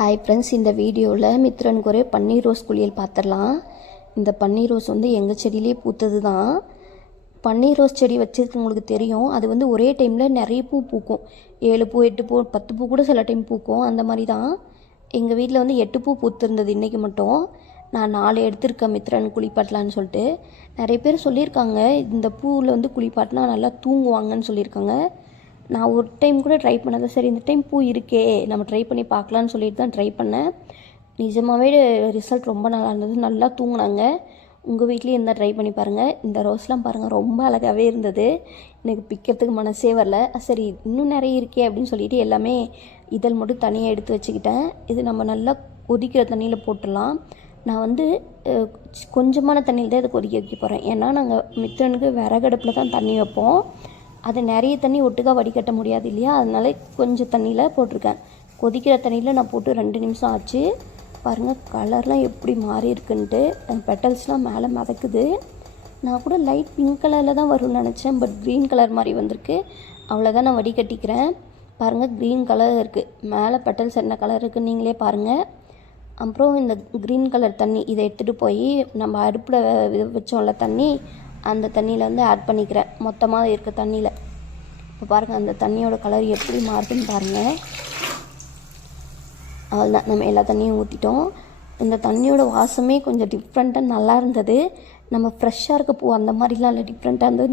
Hi friends இந்த வீடியோவில் மித்ரனுக்கு ஒரே பன்னீர் ரோஸ் குளியல் பார்த்துடலாம் இந்த பன்னீர் ரோஸ் வந்து எங்கள் செடியிலே பூத்தது தான் பன்னீர் ரோஸ் செடி வச்சதுக்கு உங்களுக்கு தெரியும். அது வந்து ஒரே டைமில் நிறைய பூ பூக்கும். ஏழு பூ எட்டு பூ பத்து பூ கூட சில டைம் பூக்கும். அந்த மாதிரி தான் எங்கள் வீட்டில் வந்து எட்டு பூ பூத்திருந்தது இன்றைக்கி மட்டும். நான் நாலு எடுத்திருக்கேன் மித்ரன் குளிப்பாட்டலான்னு சொல்லிட்டு. நிறைய பேர் சொல்லியிருக்காங்க இந்த பூவில் வந்து குளிப்பாட்டினா நல்லா தூங்குவாங்கன்னு சொல்லியிருக்காங்க. நான் ஒரு டைம் கூட ட்ரை பண்ணதான் சரி இந்த டைம் பூ இருக்கே நம்ம ட்ரை பண்ணி பார்க்கலான்னு சொல்லிட்டு தான் ட்ரை பண்ணேன். நிஜமாகவே ரிசல்ட் ரொம்ப நல்லா இருந்தது. நல்லா தூங்கினாங்க. உங்கள் வீட்லேயும் இருந்தால் ட்ரை பண்ணி பாருங்கள் இந்த ரோஸ்லாம் பாருங்கள் ரொம்ப அழகாகவே இருந்தது. எனக்கு பிக்கிறதுக்கு மனசே வரல. சரி இன்னும் நிறைய இருக்கே அப்படின்னு சொல்லிட்டு எல்லாமே இதழ் மட்டும் தனியாக எடுத்து வச்சுக்கிட்டேன். இது நம்ம நல்லா கொதிக்கிற தண்ணியில் போட்டுடலாம். நான் வந்து கொஞ்சமான தண்ணியில் தான் இதை கொதிக்க வைக்க போகிறேன் ஏன்னா நாங்கள் மித்திரனுக்கு விறகடுப்பில் தான் தண்ணி வைப்போம். அது நிறைய தண்ணி ஒட்டுக்கா வடிகட்ட முடியாது இல்லையா? அதனால கொஞ்சம் தண்ணியில் போட்டிருக்கேன். கொதிக்கிற தண்ணியில் நான் போட்டு ரெண்டு நிமிஷம் ஆச்சு. பாருங்கள் கலர்லாம் எப்படி மாறி இருக்குன்ட்டு. பெட்டல்ஸ்லாம் மேலே மிதக்குது. நான் கூட லைட் பிங்க் கலரில் தான் வரும்னு நினச்சேன். பட் க்ரீன் கலர் மாதிரி வந்திருக்கு. அவ்வளோதான் நான் வடிகட்டிக்கிறேன். பாருங்கள் க்ரீன் கலர் இருக்குது மேலே பெட்டல்ஸ் என்ன கலர் இருக்குன்னு நீங்களே பாருங்கள் அப்புறம் இந்த க்ரீன் கலர் தண்ணி இதை எடுத்துகிட்டு போய் நம்ம அடுப்பில் வச்சோம்ல தண்ணி அந்த தண்ணியில் வந்து ஆட் பண்ணிக்கிறேன். மொத்தமாக இருக்க தண்ணியில். இப்போ பாருங்கள் அந்த தண்ணியோட கலர் எப்படி மாறுதுன்னு பாருங்கள் அவ்வளோதான் நம்ம எல்லா தண்ணியும் ஊற்றிட்டோம் இந்த தண்ணியோட வாசமே கொஞ்சம் டிஃப்ரெண்ட்டாக நல்லா இருந்தது. நம்ம ஃப்ரெஷ்ஷாக இருக்க பூ அந்த மாதிரிலாம் இல்லை. டிஃப்ரெண்ட்டாக இருந்தது.